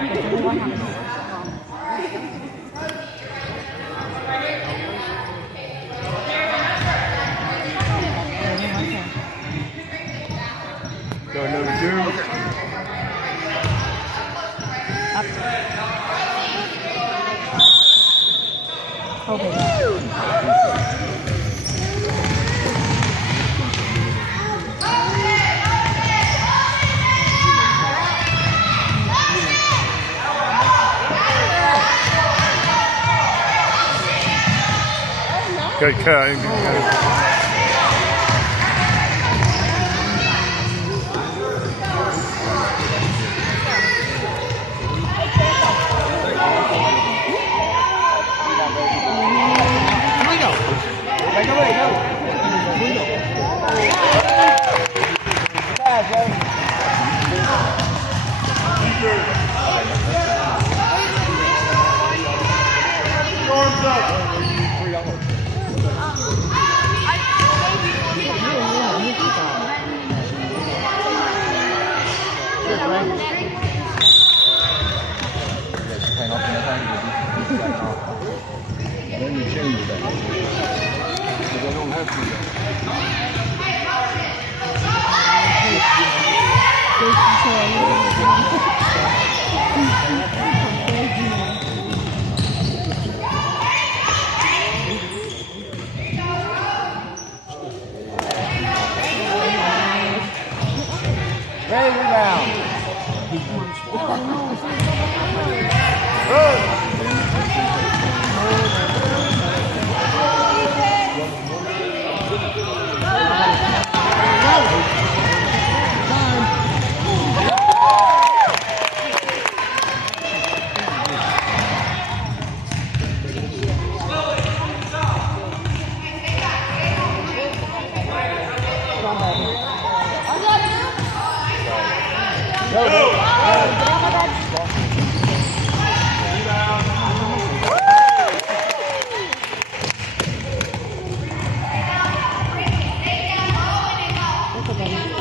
Go number 2. Up. Okay. Good cut. Storms up. Then you change that. Because I don't have Ready to round.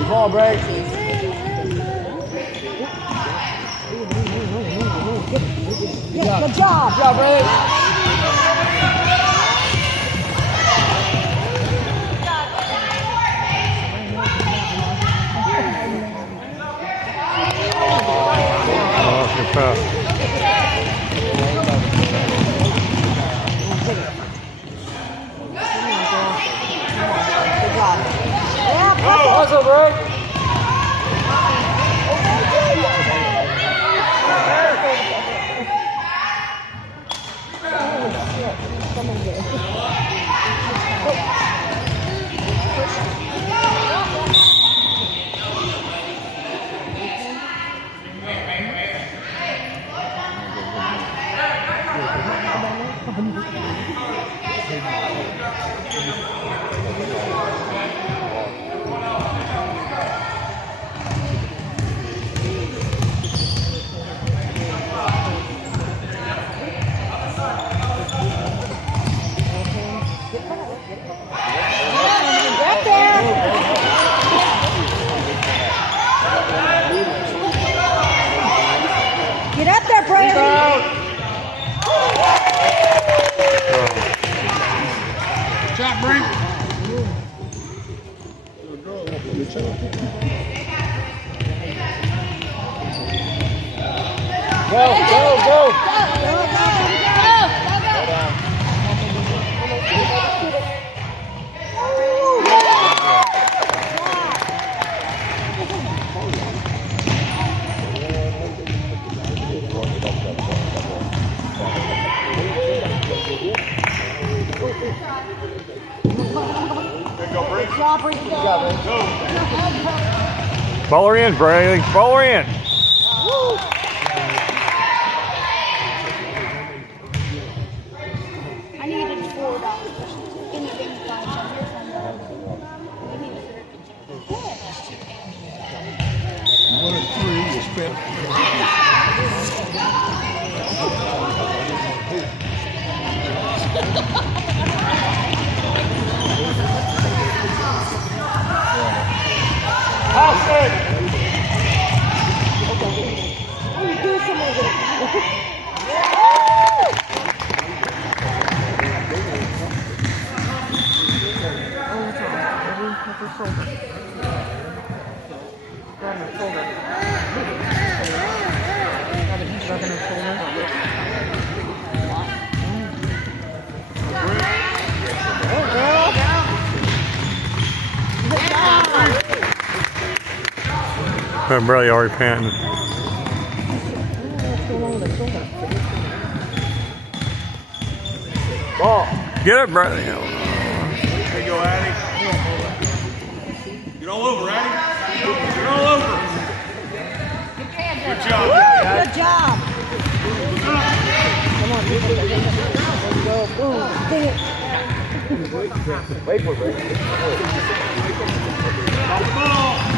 Ball break. Good job. Good job, break. Oh, good pass. Good job. Yeah, Puzzle break. right there. Get up there, Prairie. Good job, Bree. Go, go, go. Ball her in, Bradley. Ball her in. I needed $4. One and 3 is spent. Pass it. Do some of it. Bradley already panting. Ball. Get up, Bradley. There you go, Addy. Get all over, Addy. Get all over. Good job. Good job. Come on, let's go. Boom. Dang it. Wait for it. Ball.